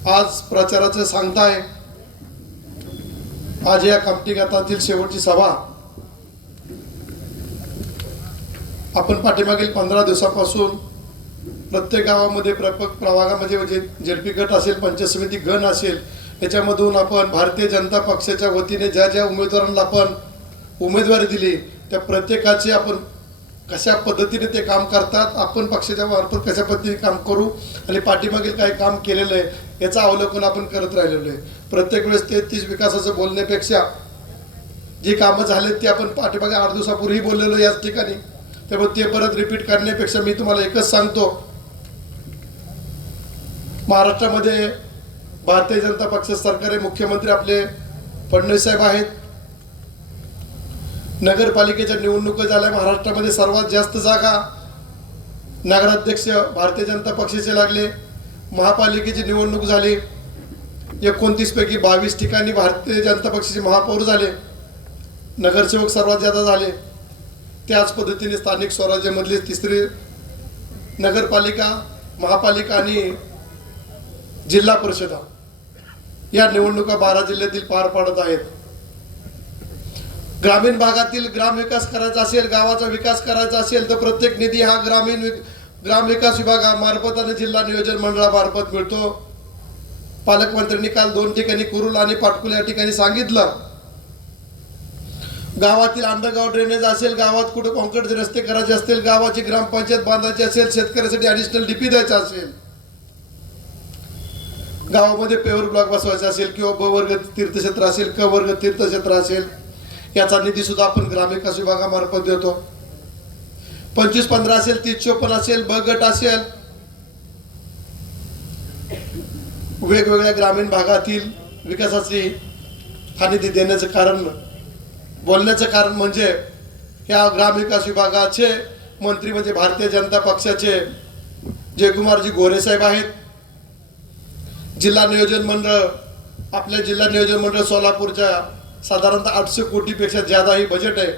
आज प्रचाराचं सांगताय, आज या कामठी गटातील शेवटची सभा। आपण पाठीमागील 15 दिवसापासून प्रत्येक गावामध्ये प्रभागामध्ये जेडपी गट असेल, पंचायत समिती गण असेल, याच्यामधून आपण भारतीय जनता पक्षाच्या वतीने ज्या ज्या उमेदवारांना आपण उमेदवारी दिली त्या प्रत्येकाचे आपण कशा पद्धतीने ते काम करतात, आपण पक्षाच्या मार्फत कशा पद्धतीने काम करू आणि पाठीमागील काय काम केलेलं आहे याचा अवलोकन आपण करत राहिलेलो आहे। प्रत्येक वेळेस 33 विकासाचं बोलण्यापेक्षा जी कामं झालेत ते आपण पाठीमागे 8 दिवसापूर्वी बोललेलो याच ठिकाणी, त्यामुळे ते परत रिपीट करण्यापेक्षा मी तुम्हाला एकच सांगतो, महाराष्ट्रामध्ये भारतीय जनता पक्ष सरकार आहे, मुख्यमंत्री आपले फडणवीस साहेब आहेत। नगरपालिकेच्या निवडणुका झाल्या, महाराष्ट्रामध्ये सर्वात जास्त जागा नगराध्यक्ष भारतीय जनता पक्षाचे लागले। महापालिकेची निवडणूक झाली, 29 पैकी 22 ठिकाणी भारतीय जनता पक्षाचे महापौर झाले, नगरसेवक सर्वात जास्त झाले। त्याच पद्धतीने स्थानिक स्वराज्यामधली तिसरी नगरपालिका, महापालिका आणि जिल्हा परिषद या निवडणुका 12 जिल्ह्यातील पार पडत आहेत। ग्रामीण भागातील ग्राम विकास करायचा असेल, गावाचा विकास करायचा असेल तर प्रत्येक निधी हा ग्राम विकास विभागामार्फत आणि जिल्हा नियोजन मंडळामार्फत मिळतो। पालकमंत्र्यांनी काल 2 ठिकाणी कुरुल आणि पाटकुल या ठिकाणी सांगितलं, गावातील अंडरग्राउंड ड्रेनेज असेल, गावात कुठे कॉन्क्रीटचे रस्ते करायचे असतील, गावाची ग्रामपंचायत बांधायची असेल, शेतकऱ्यासाठी ॲडिशनल डीपी द्यायचा असेल, गावामध्ये पेवर ब्लॉक बसवायचा असेल किंवा ब वर्ग तीर्थक्षेत्र असेल, क वर्ग तीर्थक्षेत्र असेल, याचा निधी सुद्धा आपण ग्रामविकास विभागामार्फत देतो। 25-15 असेल, 30-54 असेल, ब गट असेल, वेगवेगळ्या ग्रामीण भागातील विकासाची हा निधी देण्याचं कारण, बोलण्याचं कारण म्हणजे ह्या ग्रामविकास विभागाचे मंत्री म्हणजे भारतीय जनता पक्षाचे जयकुमारजी गोरे साहेब आहेत। जिल्हा नियोजन मंडळ, आपल्या जिल्हा नियोजन मंडळ सोलापूरच्या साधारणतः 800 कोटीपेक्षा ज्यादा ही बजेट आहे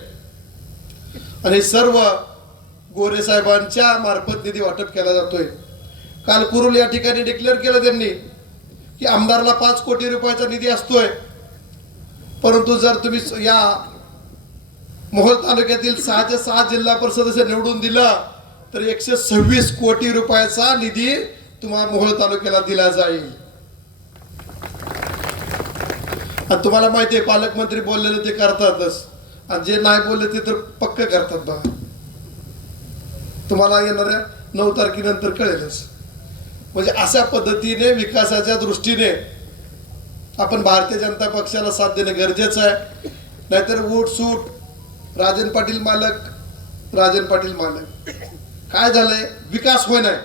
आणि सर्व गोरे साहेबांच्या मार्फत निधी वाटप केला जातोय। काल कुरुल या ठिकाणी डिक्लेअर केलं त्यांनी की आमदारला 5 कोटी रुपयाचा निधी असतोय, परंतु जर तुम्ही या मोहोळ तालुक्यातील 6 जिल्हा परिषद सदस्य निवडून दिला तर 126 कोटी रुपयाचा निधी तुम्हाला मोहोळ तालुक्याला दिला जाईल। आणि तुम्हाला माहिती आहे पालकमंत्री बोललेले ते करतातच आणि जे नाही बोलले ते तर पक्क करतात बघा, तुम्हाला येणाऱ्या 9 तारखेनंतर कळेलच। म्हणजे अशा पद्धतीने विकासाच्या दृष्टीने आपण भारतीय जनता पक्षाला साथ देणं गरजेचं आहे, नाहीतर वोट सूट राजन पाटील मालक काय झालंय, विकास होय नाही,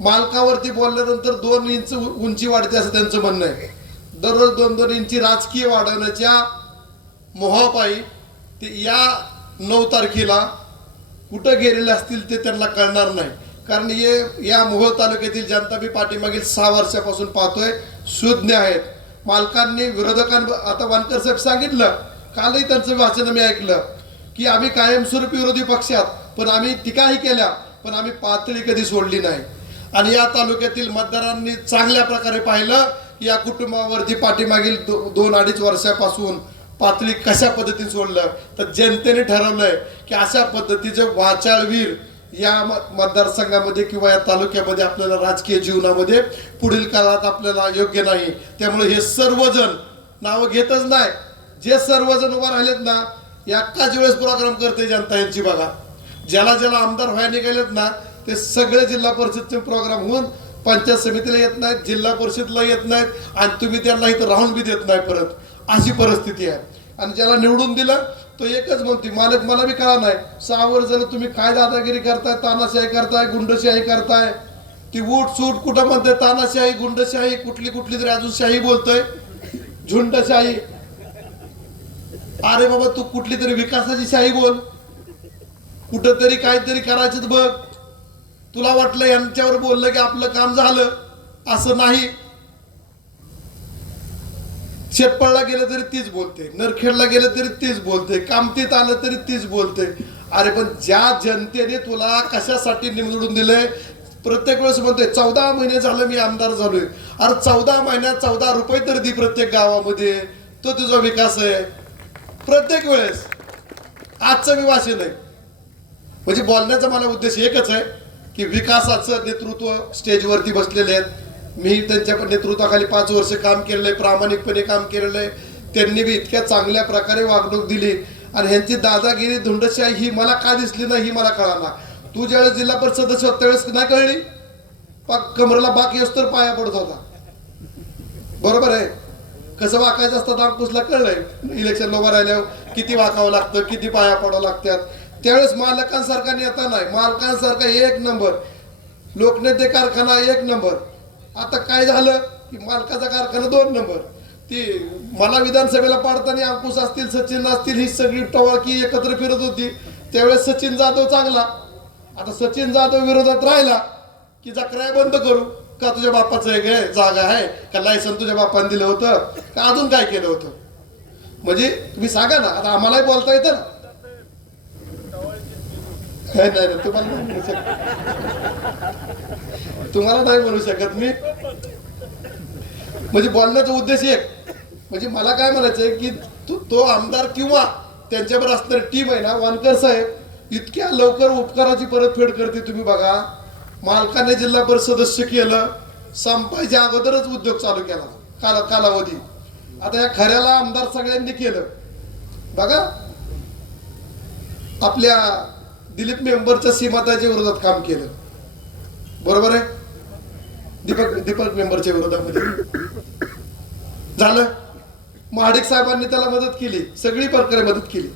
मालकावरती बोलल्यानंतर 2 इंच उंची वाढते असं त्यांचं म्हणणं आहे। दररोज 2-2 इंची राजकीय वाढवण्याच्या मोहापायी ते या 9 तारखेला कुठं गेलेले असतील ते त्यांना कळणार नाही, कारण या मोहोळ तालुक्यातील जनता बी पाठीमागील 6 वर्षापासून पाहतोय, सुज्ञ आहेत। मालकांनी विरोधकांना आता वानकर साहेब सांगितलं, कालही त्यांचं वाचन मी ऐकलं की आम्ही कायमस्वरूपी विरोधी पक्षात, पण आम्ही टीकाही केल्या, पण आम्ही पातळी कधी सोडली नाही। आणि या तालुक्यातील मतदारांनी चांगल्या प्रकारे पाहिलं या कुटुंबावरती पाठीमागील 2-2.5 वर्षापासून पातळी कशा पद्धतीने सोडलं, तर जनतेने ठरवलंय की अशा पद्धतीचे वाचाळवीर या मतदारसंघामध्ये किंवा या तालुक्यामध्ये आपल्याला राजकीय जीवनामध्ये पुढील काळात आपल्याला योग्य नाही। त्यामुळे हे सर्वजण नावं घेतच नाही, जे सर्वजण उभा राहिलेत ना एकाच वेळेस प्रोग्राम करते जनता यांची बघा, ज्याला आमदार व्हायला निघालेत ना ते सगळे जिल्हा परिषदचे प्रोग्राम होऊन पंचायत समितीला येत नाहीत, जिल्हा परिषदला येत नाहीत आणि तुम्ही त्यांना इथं राहून बी देत नाही परत, अशी परिस्थिती आहे। आणि ज्याला निवडून दिलं तो एकच म्हणते, मालक मला बी कळा नाही 6 वर्ष झालं तुम्ही काय दादागिरी करताय, तानाशाही करताय, गुंडशाही करताय, ती वोट सूट कुठं म्हणते, तानाशाही, गुंडशाही, कुठली तरी अजून शाही बोलतोय, झुंडशाही। अरे बाबा तू कुठली तरी विकासाची शाही बोल, कुठंतरी काहीतरी करायचं बघ। तुला वाटलं यांच्यावर बोललं की आपलं काम झालं, असं नाही। शेतपळला गेलं तरी तीच बोलते, नरखेडला गेलं तरी तीच बोलते, कामतीत आलं तरी तीच बोलते। अरे पण ज्या जनतेने तुला कशासाठी निवडून दिले, प्रत्येक वेळेस म्हणतोय 14 महिने झालं मी आमदार झालोय. अरे 14 महिन्यात 14 रुपये तर दे प्रत्येक गावामध्ये, तो तुझा विकास आहे. प्रत्येक वेळेस आजचं मी वाचन आहे. म्हणजे बोलण्याचा मला उद्देश एकच आहे की विकासाचं नेतृत्व स्टेजवरती बसलेले आहेत. मी त्यांच्या नेतृत्वाखाली 5 वर्ष काम केलेलं आहे, प्रामाणिकपणे काम केलेलं आहे. त्यांनी बी इतक्या चांगल्या प्रकारे वागणूक दिली आणि ह्यांची दादागिरी धुंडशाही ही मला का दिसली नाही ही मला कळाना. तू ज्यावेळेस जिल्हा परिषद सदस्य होता त्यावेळेस नाही कळली? कमरेला बाक येस तर पाया पडत होता. बरोबर आहे. कसं वाकायचं असतं अंकुशला कळलंय. इलेक्शनला उभं राहिल्यावर किती वाकावं लागतं, किती पाया पडावं लागतात. त्यावेळेस मालकांसारखा नेता नाही, मालकांसारखा 1 नंबर, लोकनेते कारखाना 1 नंबर. आता काय झालं की मालकाचा कारखाना 2 नंबर. ती मला विधानसभेला पाडताना अंकुश असतील, सचिन असतील, ही सगळी टवाळकी एकत्र फिरत होती. त्यावेळेस सचिन जाधव चांगला. आता सचिन जाधव विरोधात राहिला की जक्राय बंद करू का, तुझ्या बापाचं एक जागा आहे का, लायसन तुझ्या बापाने दिलं होतं का, अजून काय केलं होतं. म्हणजे तुम्ही सांगा ना. आता आम्हालाही बोलता येतं ना. नाही तुम्हाला नाही म्हणू शकत, तुम्हाला नाही म्हणू शकत मी. म्हणजे बोलण्याचा उद्देश एक, म्हणजे मला काय म्हणायचंय की तो आमदार किंवा त्यांच्यावर असणारी टीम आहे ना, वानकर साहेब इतक्या लवकर उपकाराची परतफेड करते. तुम्ही बघा, मालकाने जिल्हा परिषद सदस्य केलं, संपायच्या अगोदरच उद्योग चालू केला कालावधी. आता या खऱ्याला आमदार सगळ्यांनी केलं. बघा, आपल्या दिलीप मेंबरच्या सीमाताच्या विरोधात काम केलं. बरोबर आहे. दीपक मेंबरच्या विरोधामध्ये झालं. महाडिक साहेबांनी त्याला मदत केली, सगळी प्रकारे मदत केली.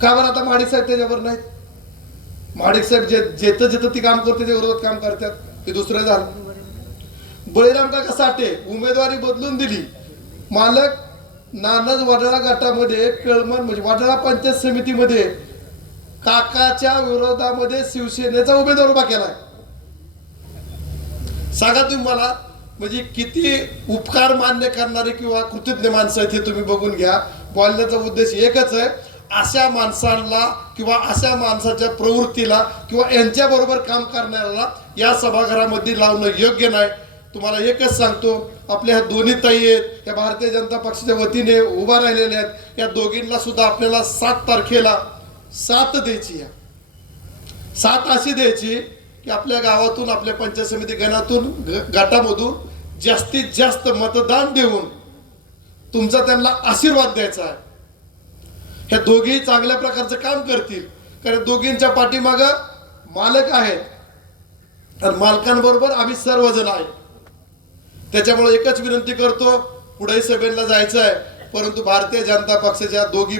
का बरं आता महाडिक साहेब त्याच्यावर नाहीत? महाडिक साहेब जेथं जिथं ती काम करते त्याच्या विरोधात काम करतात. ते दुसरं झालं. बळीराम काका साठे उमेदवारी बदलून दिली. मालक नानज वडाळा गटामध्ये कळमन म्हणजे वडाळा पंचायत समितीमध्ये काकाच्या विरोधामध्ये शिवसेनेचा उमेदवार उभा केलाय. सांगा तुम्ही मला, म्हणजे किती उपकार मान्य करणारे किंवा कृतज्ञ माणसं आहेत हे तुम्ही बघून घ्या. बोलण्याचा उद्देश एकच आहे, अशा माणसांना किंवा अशा माणसाच्या प्रवृत्तीला किंवा यांच्या बरोबर काम करणाऱ्याला या सभागृहामध्ये लावणं योग्य नाही. तुम्हाला एकच सांगतो, आपल्या ह्या दोन्ही ताई आहेत, या भारतीय जनता पक्षाच्या वतीने उभा राहिलेल्या आहेत. या दोघींना सुद्धा आपल्याला 7 तारखेला साथ द्यायची आहे. साथ अशी द्यायची की आपल्या गावातून, आपल्या पंचायत समिती गणातून, गटामधून जास्तीत जास्त मतदान देऊन तुमचा त्यांना आशीर्वाद द्यायचा आहे. ह्या दोघी चांगल्या प्रकारचं काम करतील, कारण दोघींच्या पाठीमागं मालक आहेत आणि मालकांबरोबर आम्ही सर्वजण आहे. त्याच्यामुळे एकच विनंती करतो, पुढे सभेला जायचं आहे, परंतु भारतीय जनता पक्षाच्या दोघी